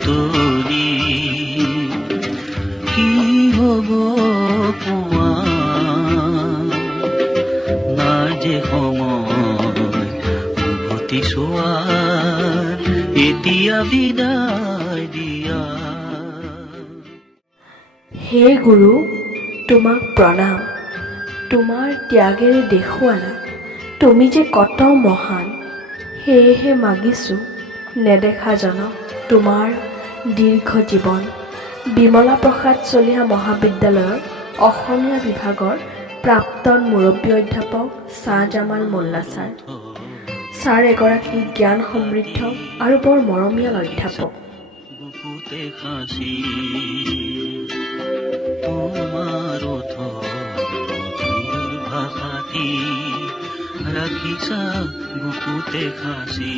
উতৰি কি হ'ব পোৱা নাই যে সময় উভতি চোৱাৰ এতিয়া বিদায় দিয়া। হে গুৰু, তোমাক প্ৰণাম। তোমাৰ ত্যাগেৰে দেখুৱালা তুমি যে কত মহান। সেয়েহে মাগিছোঁ নেদেখাজনক তোমাৰ দীৰ্ঘ জীৱন। বিমলা প্ৰসাদ চলিহা মহাবিদ্যালয়ৰ অসমীয়া বিভাগৰ প্ৰাক্তন মুৰব্বী অধ্যাপক শ্বাহজামাল মোল্লা ছাৰ। ছাৰ এগৰাকী জ্ঞান সমৃদ্ধ আৰু বৰ মৰমীয়াল অধ্যাপক। বুকুতে সাঁচি তোমাৰ মধুৰ ভাষাটি ৰাখিছা বুকুতে সাঁচি।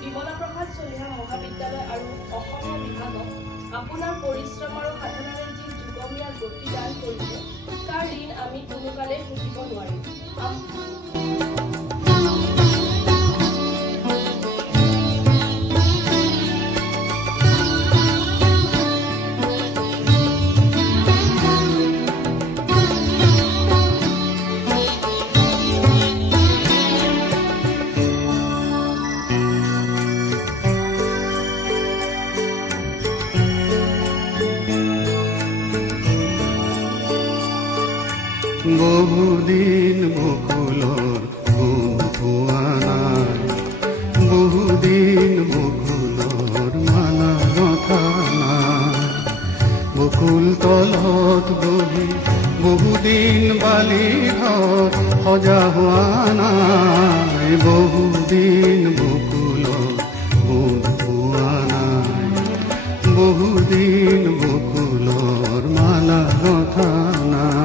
বিমলা প্ৰসাদ চলিহা মহাবিদ্যালয় আৰু অসমীয়া বিভাগক আপোনাৰ পৰিশ্ৰম আৰু সাধনাৰে যি যুগমীয়া গতি দান কৰিছে তাৰ ঋণ আমি কোনোকালে বুজিব নোৱাৰিম। বহুদিন বকুলৰ গুণ পোৱা নাই, বহুদিন বকুলৰ মালা ৰখা নাই। বকুল তলত বহি বহুদিন বালি ঘৰ সজা হোৱা নাই, বহুদিন বকুলৰ গুণ পোৱা নাই, বহুদিন বকুলৰ মালা ৰখা নাই।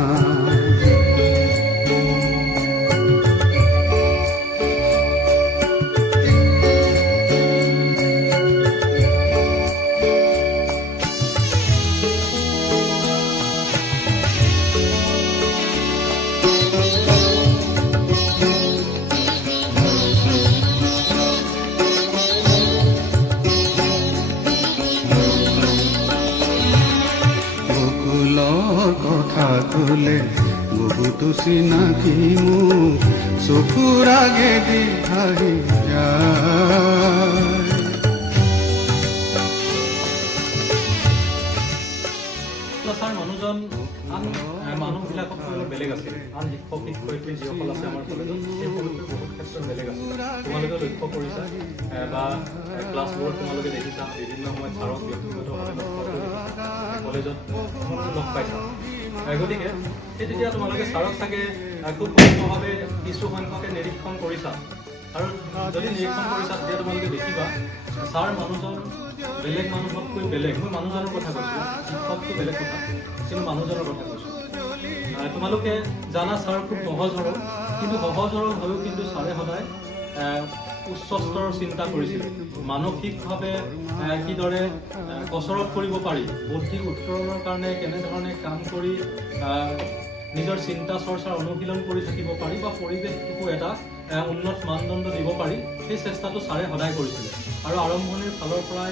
কথা ক'লে বহুতো চিনাকি মোক চকুৰ আগেদি ভাহি যায়। ছাৰ মানুহজন আন মানুহবিলাকতকৈ অলপ বেলেগ আছিল। আন শিক্ষক শিক্ষয়িত্ৰী যিসকল আছে আমাৰ কলেজত সেইবোৰ বহুত ক্ষেত্ৰত বেলেগ আছিল। তোমালোকে লক্ষ্য কৰিছা বা ক্লাছবোৰত তোমালোকে দেখিছা বিভিন্ন সময়ত ছাৰক ব্যক্তিগতভাৱে কলেজত লগ পাইছা। গতিকে সেই তেতিয়া তোমালোকে ছাৰক চাগে খুব সূক্ষ্মভাৱে কিছু সংখ্যকে নিৰীক্ষণ কৰিছা আৰু যদি নিৰীক্ষণ কৰিছা তেতিয়া তোমালোকে দেখিবা ছাৰ মানুহজন বেলেগ মানুহতকৈ বেলেগ। মই মানুহজনৰ কথা কৈছোঁ, শিক্ষকটো বেলেগ কথা, কিন্তু মানুহজনৰ কথা কৈছোঁ। তোমালোকে জানা ছাৰ খুব সহজ সৰল, কিন্তু সহজ সৰল হৈও কিন্তু ছাৰে সদায় উচ্চ স্তৰৰ চিন্তা কৰিছিল। মানসিকভাৱে কিদৰে কচৰত কৰিব পাৰি, বুদ্ধিৰ উত্তৰণৰ কাৰণে কেনেধৰণে কাম কৰি নিজৰ চিন্তা চৰ্চাৰ অনুশীলন কৰি থাকিব পাৰি বা পৰিৱেশটোকো এটা উন্নত মানদণ্ড দিব পাৰি, সেই চেষ্টাটো ছাৰে সদায় কৰিছিলে। আৰু আৰম্ভণিৰ ফালৰ পৰাই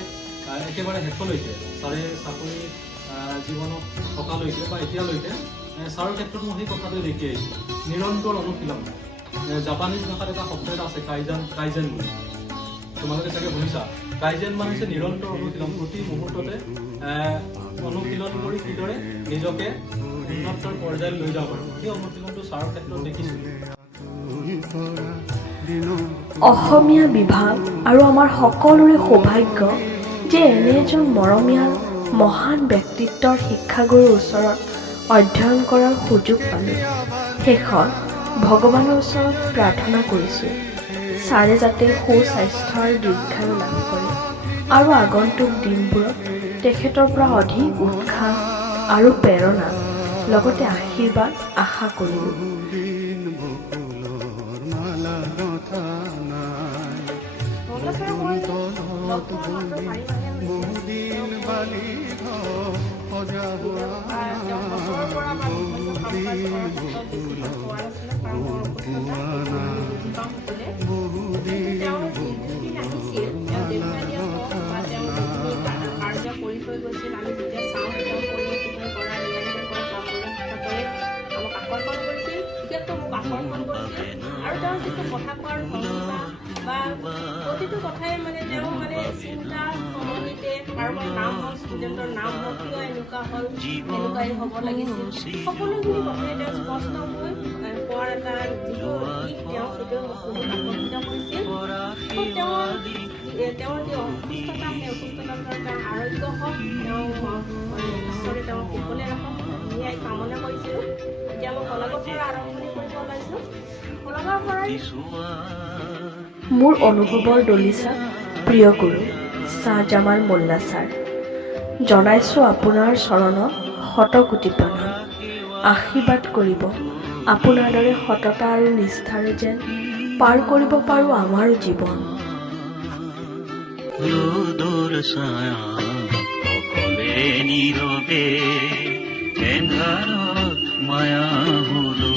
একেবাৰে শেষলৈকে ছাৰে চাকৰি জীৱনত থকালৈকে বা এতিয়ালৈকে ছাৰৰ ক্ষেত্ৰত মই সেই কথাটো দেখি আহিছোঁ। নিৰন্তৰ অনুশীলন। জাপানীজ ভাষাত এটা শব্দ এটা আছে কাইজেন বুলি, তোমালোকে চাগে শুনিছা। গাইজেন মানে হৈছে নিৰন্তৰ অনুশীলন, প্ৰতি মুহূৰ্ততে অনুশীলন কৰি কিদৰে নিজকে উন্নতৰ পৰ্যায়ত লৈ যাব পাৰোঁ, সেই অনুশীলনটো ছাৰৰ ক্ষেত্ৰত দেখিছোঁ। অসমীয়া বিভাগ আৰু আমাৰ সকলোৰে সৌভাগ্য যে এনে এজন মৰমীয়াল মহান ব্যক্তিত্বৰ শিক্ষাগুৰুৰ ওচৰত অধ্যয়ন কৰাৰ সুযোগ পালোঁ। শেষত ভগৱানৰ ওচৰত প্ৰাৰ্থনা কৰিছোঁ ছাৰে যাতে সুস্বাস্থ্যৰ দীৰ্ঘায়ু লাভ কৰে আৰু আগন্তুক দিনবোৰত তেখেতৰ পৰা অধিক উৎসাহ আৰু প্ৰেৰণা লগতে আশীৰ্বাদ আশা কৰিলোঁ। আৰু তেওঁৰ যিটো কথা কোৱাৰ ভংগীমা বা প্ৰতিটো কথাই মানে তেওঁ মানে চিন্তা সমন্বিতে কাৰোবাৰ নাম হ'ল ষ্টুডেণ্টৰ নাম হ'ল কিয় এনেকুৱা হ'ল এনেকুৱাই হ'ব লাগিছিল, সকলোখিনি কথাই তেওঁ স্পষ্টকৈ কোৱাৰ এটা যিটো দিশ তেওঁ সেইটোৱে বহুত আকৰ্ষিত কৰিছিল। তেওঁৰ যি অসুস্থতা সেই অসুস্থতাৰ পৰা তেওঁৰ আৰোগ্য হওক, তেওঁ ঈশ্বৰে তেওঁক কুশলে ৰাখক সেয়াই কামনা কৰিছিলোঁ। এতিয়া মই কলেজৰ পৰা আৰম্ভণি কৰিব ওলাইছোঁ। মোৰ অনুভৱৰ দলিচা প্ৰিয় গুৰু শ্বাহজামাল মোল্লা ছাৰ, জনাইছোঁ আপোনাৰ চৰণত শতকোটি প্ৰণাম। আশীৰ্বাদ কৰিব আপোনাৰ দৰে সততা আৰু নিষ্ঠাৰে যেন পাৰ কৰিব পাৰোঁ আমাৰো জীৱন। ৰ'দৰ ছায়া অকলে নীৰৱে এন্ধাৰত মায়া হলো,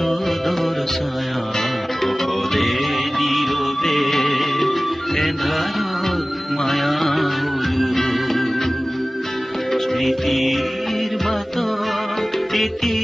ৰ'দৰ ছায়া অকলে নীৰৱে এন্ধাৰত মায়া হলো, স্মৃতিৰ বাটত এটি